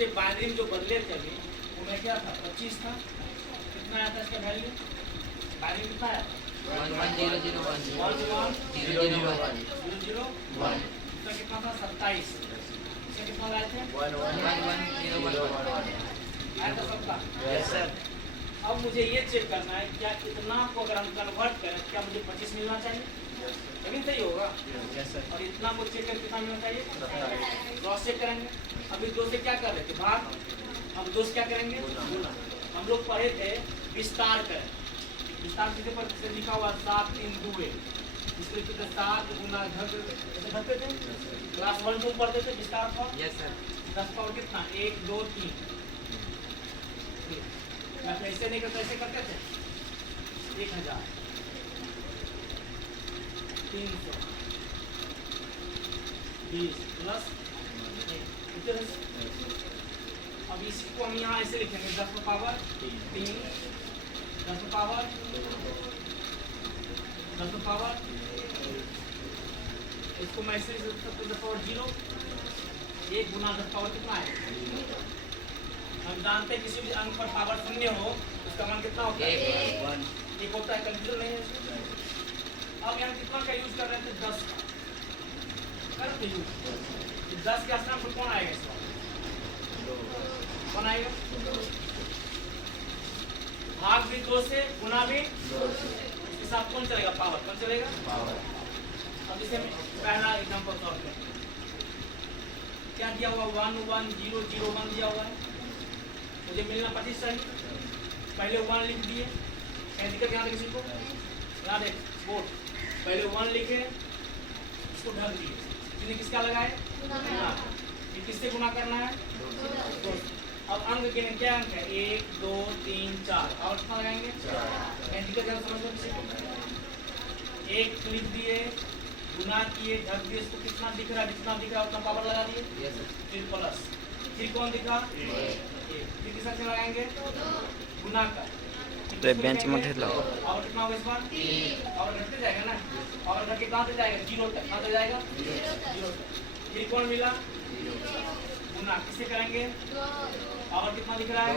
से बाइनरी में जो बदले थे अभी वो में क्या था 25 था, कितना आया था इसका वैल्यू बाइनरी कितना आया 11001001 इसका कितना था 27, इसका कितना लाए थे 111011 आया था सबका। Yes sir. अब मुझे ये चेक करना है क्या इतना को अगर हम कन्वर्ट करें क्या मुझे 25 मिलना चाहिए, तभी सही होगा। Yes sir. और इतना को चेक करके कितना मिलना चाहिए क्रॉस चेक करेंगे। अभी 2 से क्या कर रहे थे भाग, अब 2 से क्या करेंगे गुना। हम लोग पढ़े थे विस्तार करें, विस्तार कितने पर से लिखा हुआ 7 3 2 इसलिए कितने 7 गुना घन ऐसे भरते थे क्लास 1 2 पढ़ते थे विस्तार पर। Yes sir. 10 पावर कितना 1 2 3 मैं ऐसे नहीं करते ऐसे करते थे 1000 320 प्लस अब इसी को हम यहाँ ऐसे लिखेंगे 10 पावर 3 10 पावर 10 पावर इसको मैं ऐसे 10 पावर 0 1 गुना 10 पावर कितना है। हम जानते हैं किसी भी अंक पर पावर 0 हो उसका मान कितना होता है 1 होता है, कंफ्यूजन नहीं है इसमें। अब यहाँ कितना का यूज कर रहे थे 10 का कर यूज 10 के स्थान पर कौन आएगा इसका कौन आएगा भाग भी 2 से गुना भी इसके साथ कौन चलेगा पावर कौन चलेगा पावर। अब इसे पहला एग्जांपल सॉल्व करें। क्या दिया हुआ 1 1 0 0 1 दिया हुआ है, मुझे मिलना 25 चाहिए। पहले 1 लिख दिए, क्या दिक्कत यहाँ किसी को याद है बोर्ड पहले 1 लिखे इसको ढक दिए, इसने किसका लगाए ये किससे गुना करना है 2। अब अंक गिने क्या अंक है 1 2 3 4 और कितना लगाएंगे 4। दिक्कत ज़्यादा समझ में किसी को 1 लिख दिए गुना किए ढक दिए, इसको कितना दिख रहा है जितना दिख रहा है उतना पावर लगा दिए फिर प्लस फिर कौन दिखा फिर किसका से लगाएंगे गुना का तो बेंच में ढेर लो और कितना होगा इस बार और घटते जाएगा ना और घट के कहाँ से जाएगा 0 तक कहाँ से जाएगा 0 तक। फिर कौन मिला गुना किससे करेंगे पावर कितना दिख रहा है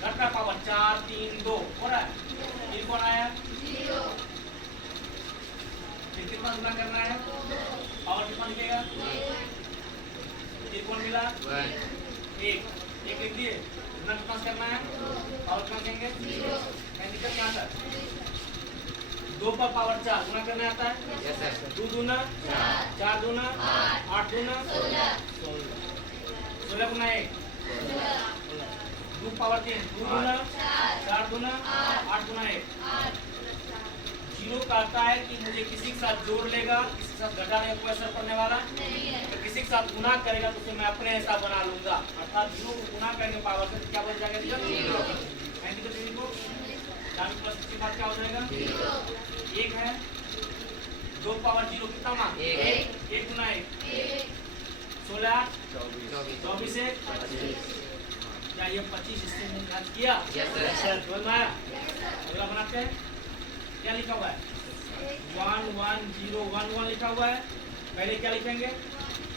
घट का पावर 4 3 2 हो रहा है। फिर कौन आया फिर कितना गुना करना है पावर कितना दिखेगा फिर कौन मिला 1 लिख दिए गुना कितना करना है पावर कितना देंगे 0। दिक्कत क्या आता है 2 पर पावर 4 गुना करना आता है 2 दूना 4 दूना 8 दूना 16 गुना 1 2 पावर 3 2 दूना 4 दूना 8 गुना 1 0 कहता है कि मुझे किसी के साथ जोड़ लेगा किसी के साथ घटाने का कोई असर पड़ने वाला तो किसी के साथ गुना करेगा तो उसे मैं अपने हिसाब बना लूंगा, अर्थात 0 को गुना करने पावर से क्या बन जाएगा 0 प्लस के बाद क्या हो जाएगा 1 है 2 पावर 0 कितना मान 1 गुना 1 16 24 है क्या ये 25 इससे मैच किया समझ में आया। अगला बनाते हैं क्या लिखा हुआ है 1 1 0 1 1 लिखा हुआ है। पहले क्या लिखेंगे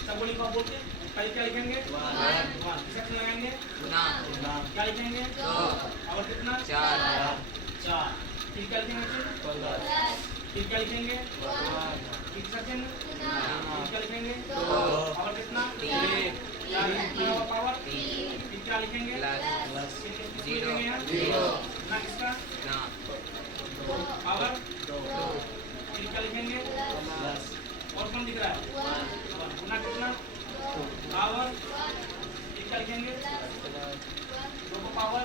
सबको लिखा बोलते पहले क्या लिखेंगे 1 किससे लगाएंगे क्या लिखेंगे और कितना 4 फिर क्या लिखेंगे फिर क्या लिखेंगे क्या लिखेंगे और कितना पावर फिर क्या लिखेंगे किसका पावर फिर क्या लिखेंगे और कौन दिख रहा है गुना कितना पावर फिर क्या लिखेंगे 2 को पावर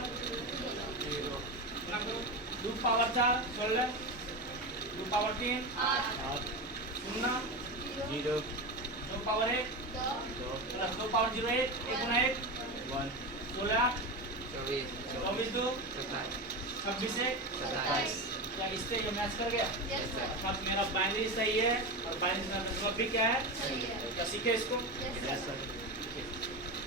गुना करो 2 power 4 16 2 power 3 0 2 power 1 plus 2 power 0 1 गुना 1 16 24 2 26 क्या इससे ये मैच कर गया अर्थात मेरा बाइनरी सही है और बाइनरी भी क्या है क्या सीखे इसको